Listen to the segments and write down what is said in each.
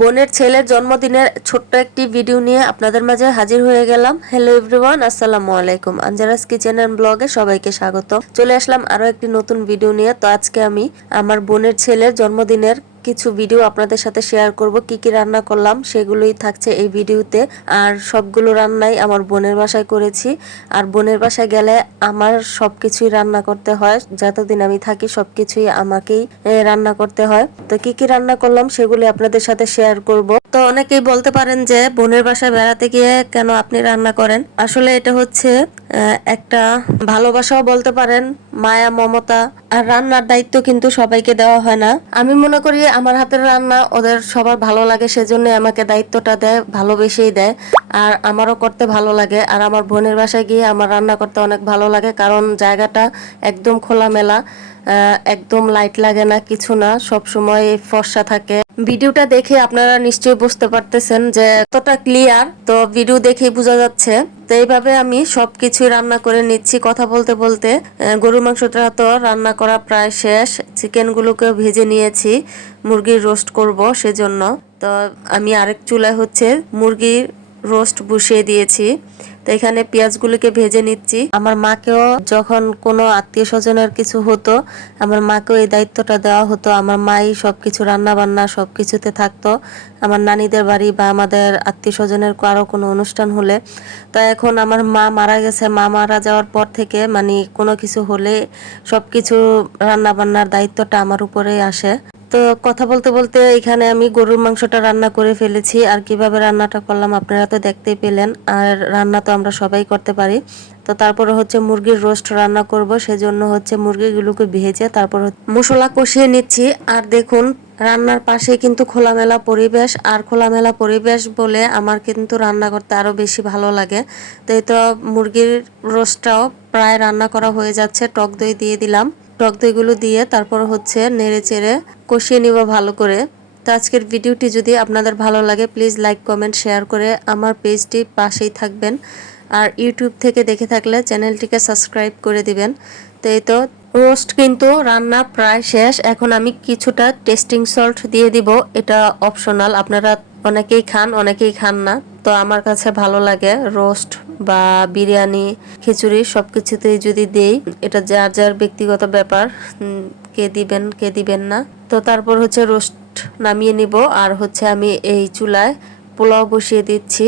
বোনের ছেলের জন্মদিনের ছোট্ট একটি ভিডিও নিয়ে আপনাদের মাঝে হাজির হয়ে গেলাম। হ্যালো এভরিওয়ান, আসসালামু আলাইকুম। আঞ্জারাস কিচেন এন্ড ব্লগে সবাইকে স্বাগত। চলে আসলাম আরো একটি নতুন ভিডিও নিয়ে। তো আজকে আমি আমার বোনের ছেলের জন্মদিনের কিছু ভিডিও আপনাদের সাথে শেয়ার করব। কি কি রান্না করলাম সেগুলোই থাকছে এই ভিডিওতে। আর সবগুলো রান্নাই আমার বোনের বাসায় করেছি। আর বোনের বাসায় গেলে আমার সবকিছুই রান্না করতে হয়। যতদিন আমি থাকি সবকিছুই আমাকেই রান্না করতে হয়। তো কি কি রান্না করলাম সেগুলি আপনাদের সাথে শেয়ার করব। তো অনেকেই বলতে পারেন যে বোনের বাসায় বেড়াতে গিয়ে কেন আপনি রান্না করেন। আসলে এটা হচ্ছে একটা ভালোবাসাও বলতে পারেন, মায়া মমতা। আর রান্নার দায়িত্ব কিন্তু সবাইকে দেওয়া হয় না। আমি মনে করি আমার হাতের রান্না ওদের সবার ভালো লাগে, সেজন্য আমাকে দায়িত্বটা দেয়, ভালোবেসেই দেয়। আর আমারও করতে ভালো লাগে। আর আমার বোনের বাসায় গিয়ে আমার রান্না করতে অনেক ভালো লাগে, কারণ জায়গাটা একদম খোলামেলা, একদম লাইট লাগে না, কিছু না, সব সময় ফর্সা থাকে। ভিডিওটা দেখে আপনারা নিশ্চয়ই বুঝতে পারতেছেন যে কতটা ক্লিয়ার। তো ভিডিও দেখেই বোঝা যাচ্ছে। তো এইভাবে আমি সবকিছু রান্না করে নিচ্ছি কথা বলতে বলতে। গরুর মাংসটা তো রান্না করা প্রায় শেষ। চিকেন গুলোকে ভেজে নিয়েছি, মুরগির রোস্ট করব সেজন্য। তো আমি আরেক চুলায় হচ্ছে মুরগির রোস্ট বসিয়ে দিয়েছি। তো এখানে পেঁয়াজগুলোকে ভেজে নিচ্ছি। আমার মাকেও যখন কোনো আত্মীয় স্বজনের কিছু হতো, আমার মাকেও এই দায়িত্বটা দেওয়া হতো। আমার মাই সবকিছু রান্না বান্না সবকিছুতে থাকতো। আমার নানিদের বাড়ি বা আমাদের আত্মীয় স্বজনের কারো কোনো অনুষ্ঠান হলে। তো এখন আমার মা মারা গেছে। মা মারা যাওয়ার পর থেকে মানে কোনো কিছু হলে সবকিছু রান্না বান্নার দায়িত্বটা আমার উপরেই আসে। তো কথা বলতে বলতে এখানে আমি গরুর মাংসটা রান্না করে ফেলেছি। আর কিভাবে রান্নাটা করলাম আপনারা তো দেখতেই পেলেন। আর রান্না তো আমরা সবাই করতে পারি। তো তারপরে হচ্ছে মুরগির রোস্ট রান্না করব, সেজন্য হচ্ছে মুরগিগুলোকে ভেজে তারপর মশলা কষিয়ে নিচ্ছি। আর দেখুন রান্নার পাশে কিন্তু খোলামেলা পরিবেশ। আর খোলামেলা পরিবেশ বলে আমার কিন্তু রান্না করতে আরো বেশি ভালো লাগে। তো এই তো মুরগির রোস্টটাও প্রায় রান্না করা হয়ে যাচ্ছে। টক দই দিয়ে দিলাম। টক দইগুলো দিয়ে তারপর হচ্ছে নেড়ে চেড়ে কষিয়ে নিব ভালো করে। তো আজকের ভিডিওটি যদি আপনাদের ভালো লাগে প্লিজ লাইক কমেন্ট শেয়ার করে আমার পেজটি পাশেই থাকবেন। আর ইউটিউব থেকে দেখে থাকলে চ্যানেলটিকে সাবস্ক্রাইব করে দিবেন। তো এই তো রোস্ট কিন্তু রান্না প্রায় শেষ। এখন আমি কিছুটা টেস্টিং সল্ট দিয়ে দিব। এটা অপশনাল, আপনারা অনেকেই খান অনেকেই খান না। তো আমার কাছে ভালো লাগে রোস্ট বা বিরিয়ানি খিচুড়ি সবকিছুতেই যদি দেই, এটা যার যার ব্যক্তিগত ব্যাপার, কে দিবেন কে দিবেন না। তো তারপর হচ্ছে রোস্ট নামিয়ে নিব। আর হচ্ছে আমি এই চুলায় পোলাও বসিয়ে দিচ্ছি।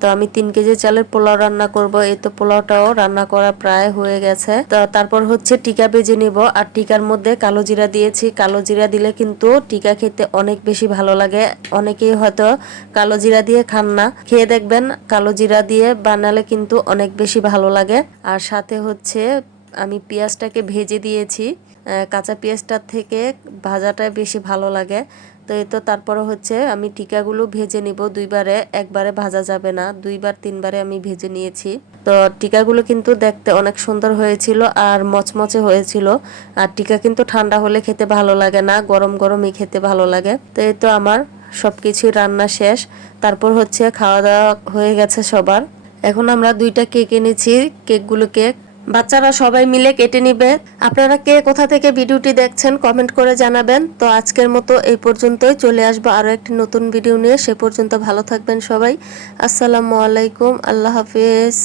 তো আমি 3 কেজি চালের পোলাও রান্না করব। এই তো পোলাওটাও রান্না করা প্রায় হয়ে গেছে। তো তারপর হচ্ছে টিকা ভেজে নিব। আর টিকার মধ্যে কালো জিরা দিয়েছি। কালো জিরা দিলে কিন্তু টিকা খেতে অনেক বেশি ভালো লাগে। অনেকেই হয়তো কালো জিরা দিয়ে খান না, খেয়ে দেখবেন কালো জিরা দিয়ে বানালে কিন্তু অনেক বেশি ভালো লাগে। আর সাথে হচ্ছে আমি পেঁয়াজটাকে ভেজে দিয়েছি। কাঁচা পেঁয়াজটার থেকে ভাজাটা বেশি ভালো লাগে। তো এই তো তারপরে হচ্ছে আমি টিকাগুলো ভেজে নিব দুইবারে, একবারে ভাজা যাবে না, 2-3বারে আমি ভেজে নিয়েছি। তো টিকাগুলো কিন্তু দেখতে অনেক সুন্দর হয়েছিল আর মচমচে হয়েছিল। আর টিকা কিন্তু ঠান্ডা হলে খেতে ভালো লাগে না, গরম গরমই খেতে ভালো লাগে। তো এই তো আমার সবকিছুই রান্না শেষ। তারপর হচ্ছে খাওয়া দাওয়া হয়ে গেছে সবার। এখন আমরা 2টা কেক এনেছি। কেকগুলোকে বাচ্চারা সবাই মিলে কেটে নিবে। আপনারা কে কোথা থেকে ভিডিওটি দেখছেন কমেন্ট করে জানাবেন। তো আজকের মতো এই পর্যন্তই। চলে আসবো আরো একটি নতুন ভিডিও নিয়ে। সে পর্যন্ত ভালো থাকবেন সবাই। আসসালামু আলাইকুম, আল্লাহ হাফেজ।